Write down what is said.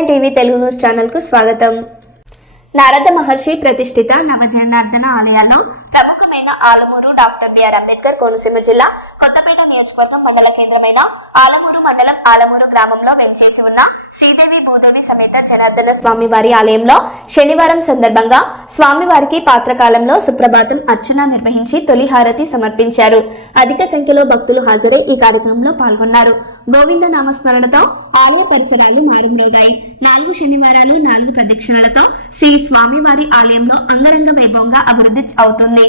K9 TV Telugu news channel కు స్వాగతం. నారద మహర్షి ప్రతిష్ఠిత నవజనార్దన ఆలయాల్లో ప్రముఖమైన ఆలమూరు డాక్టర్ బిఆర్ అంబేద్కర్ కోనసీమ జిల్లా కొత్తపేట నియోజకవర్గం మండల కేంద్రమైన ఆలమూరు మండలం ఆలమూరు గ్రామంలో వెంచేసి ఉన్న శ్రీదేవి భూదేవి సమేత జనార్దన స్వామి వారి ఆలయంలో శనివారం సందర్భంగా స్వామివారికి పాత్రకాలంలో సుప్రభాతం అర్చన నిర్వహించి తొలి హారతి సమర్పించారు. అధిక సంఖ్యలో భక్తులు హాజరై ఈ కార్యక్రమంలో పాల్గొన్నారు. గోవింద నామస్మరణతో ఆలయ పరిసరాలు మారుమ్రోగాయి. 4 శనివారాలు 4 ప్రదక్షిణలతో శ్రీ స్వామివారి ఆలయంలో అంగరంగ వైభవంగా అభివృద్ధి అవుతుంది.